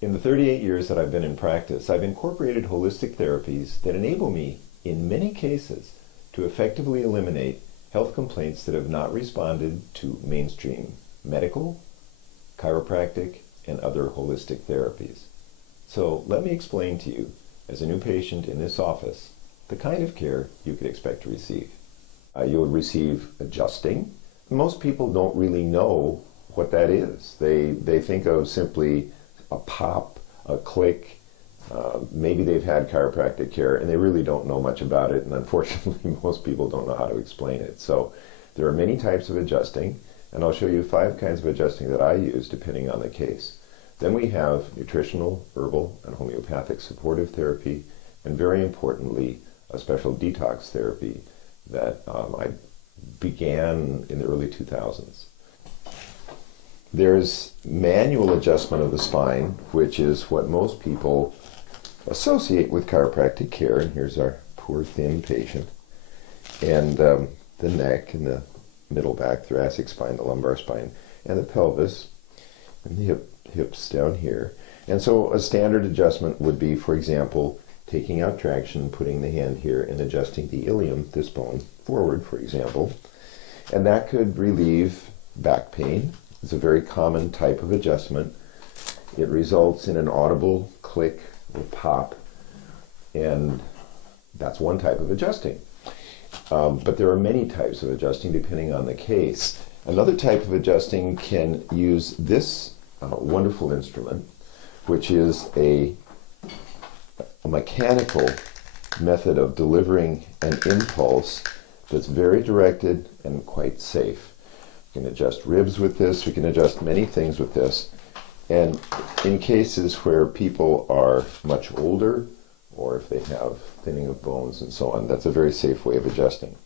In the 38 years that I've been in practice, I've incorporated holistic therapies that enable me, in many cases, to effectively eliminate health complaints that have not responded to mainstream medical, chiropractic, and other holistic therapies. So let me explain to you, as a new patient in this office, the kind of care you could expect to receive. You'll receive adjusting. Most people don't really know what that is. They think of simply a pop, a click. Maybe they've had chiropractic care and they really don't know much about it, and unfortunately most people don't know how to explain it. So there are many types of adjusting, and I'll show you 5 kinds of adjusting that I use depending on the case. Then we have nutritional, herbal, and homeopathic supportive therapy, and very importantly, a special detox therapy that I began in the early 2000s. There's manual adjustment of the spine, which is what most people associate with chiropractic care. And here's our poor thin patient. And the neck and the middle back, thoracic spine, the lumbar spine, and the pelvis, and the hips down here. And so a standard adjustment would be, for example, taking out traction, putting the hand here, and adjusting the ilium, this bone, forward, for example. And that could relieve back pain. It's a very common type of adjustment. It results in an audible click or pop, and that's one type of adjusting. But there are many types of adjusting depending on the case. Another type of adjusting can use this wonderful instrument, which is a mechanical method of delivering an impulse that's very directed and quite safe. We can adjust ribs with this, we can adjust many things with this. And in cases where people are much older, or if they have thinning of bones and so on, that's a very safe way of adjusting.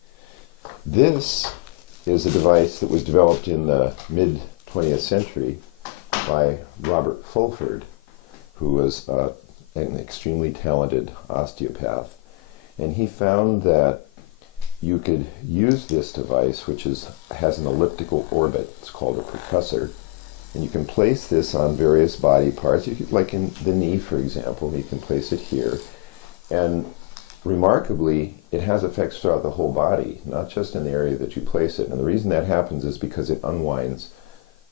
This is a device that was developed in the mid-20th century by Robert Fulford, who was an extremely talented osteopath. And he found that you could use this device, which has an elliptical orbit. It's called a percussor. And you can place this on various body parts. You could, like in the knee, for example, you can place it here. And remarkably, it has effects throughout the whole body, not just in the area that you place it. And the reason that happens is because it unwinds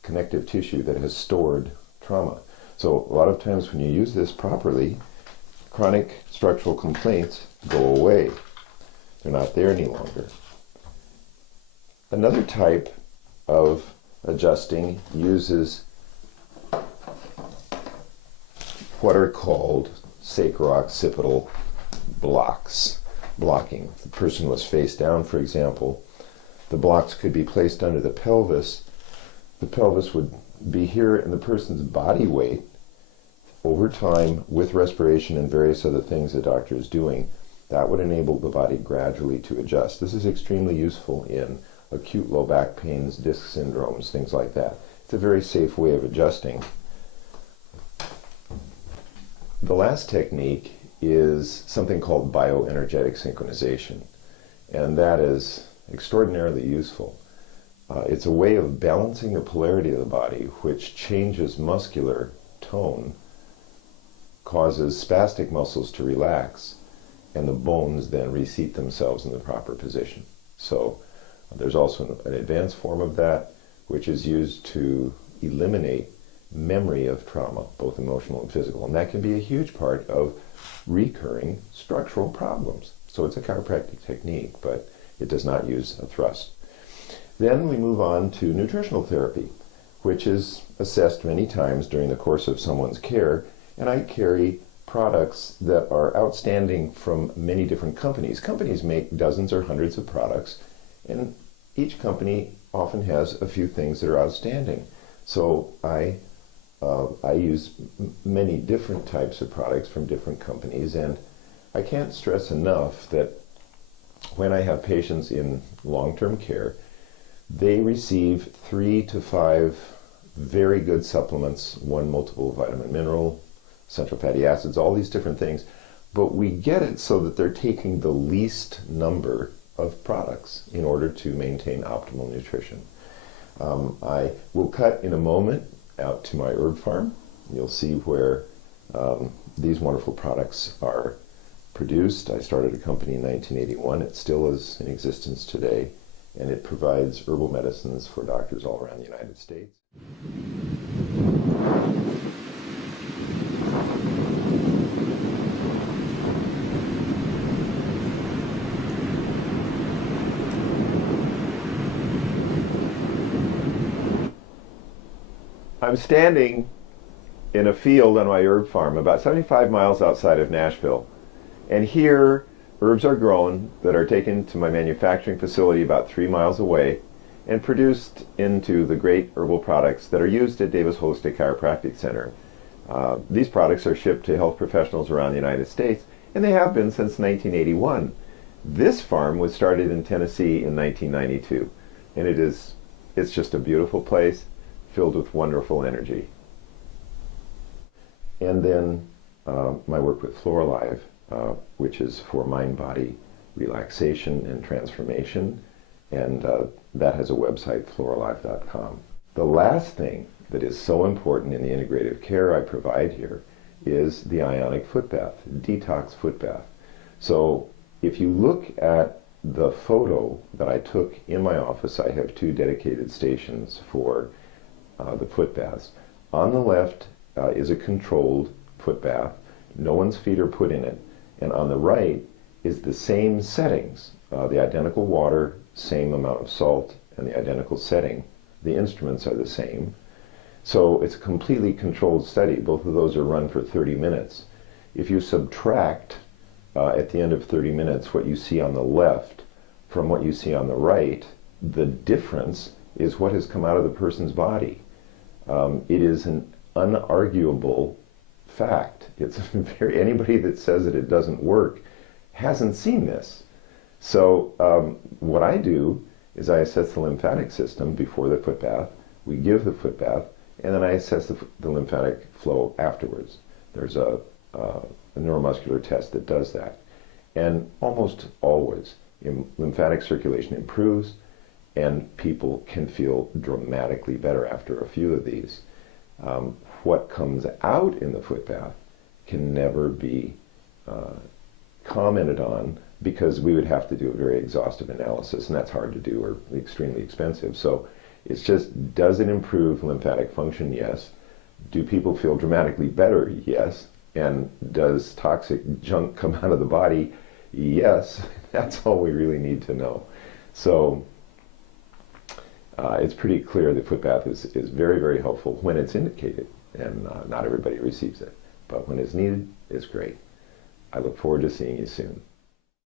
connective tissue that has stored trauma. So a lot of times when you use this properly, chronic structural complaints go away. They're not there any longer. Another type of adjusting uses what are called sacro-occipital blocking. If the person was face down, for example, the blocks could be placed under the pelvis. The pelvis would be here, and the person's body weight over time, with respiration and various other things the doctor is doing, that would enable the body gradually to adjust. This is extremely useful in acute low back pains, disc syndromes, things like that. It's a very safe way of adjusting. The last technique is something called bioenergetic synchronization, and that is extraordinarily useful. It's a way of balancing the polarity of the body, which changes muscular tone, causes spastic muscles to relax, and the bones then reseat themselves in the proper position. So there's also an advanced form of that, which is used to eliminate memory of trauma, both emotional and physical. And that can be a huge part of recurring structural problems. So it's a chiropractic technique, but it does not use a thrust. Then we move on to nutritional therapy, which is assessed many times during the course of someone's care. And I carry products that are outstanding from many different companies. Companies make dozens or hundreds of products, and each company often has a few things that are outstanding. So I use many different types of products from different companies, and I can't stress enough that when I have patients in long-term care, they receive 3 to 5 very good supplements, one multiple vitamin mineral, essential fatty acids, all these different things, but we get it so that they're taking the least number of products in order to maintain optimal nutrition. I will cut in a moment out to my herb farm. You'll see where These wonderful products are produced. I started a company in 1981. It still is in existence today, and it provides herbal medicines for doctors all around the United States. I'm standing in a field on my herb farm about 75 miles outside of Nashville. And here, herbs are grown that are taken to my manufacturing facility about 3 miles away and produced into the great herbal products that are used at Davis Holistic Chiropractic Center. These products are shipped to health professionals around the United States, and they have been since 1981. This farm was started in Tennessee in 1992, and it's just a beautiful place filled with wonderful energy. And then my work with Floralive, which is for mind-body relaxation and transformation, and that has a website, floralive.com. The last thing that is so important in the integrative care I provide here is the ionic foot bath, detox foot bath. So if you look at the photo that I took in my office, I have 2 dedicated stations for the foot baths. On the left is a controlled foot bath. No one's feet are put in it. And on the right is the same settings, the identical water, same amount of salt, and the identical setting. The instruments are the same. So it's a completely controlled study. Both of those are run for 30 minutes. If you subtract at the end of 30 minutes what you see on the left from what you see on the right, the difference is what has come out of the person's body. It is an unarguable fact. It's anybody that says that it doesn't work hasn't seen this. So what I do is I assess the lymphatic system before the foot bath. We give the foot bath, and then I assess the lymphatic flow afterwards. There's a neuromuscular test that does that. And almost always, lymphatic circulation improves, and people can feel dramatically better after a few of these. What comes out in the foot bath can never be commented on, because we would have to do a very exhaustive analysis, and that's hard to do or extremely expensive. So it's just, does it improve lymphatic function? Yes. Do people feel dramatically better? Yes. And does toxic junk come out of the body? Yes. That's all we really need to know. So it's pretty clear the foot bath is very, very helpful when it's indicated, and not everybody receives it. But when it's needed, it's great. I look forward to seeing you soon.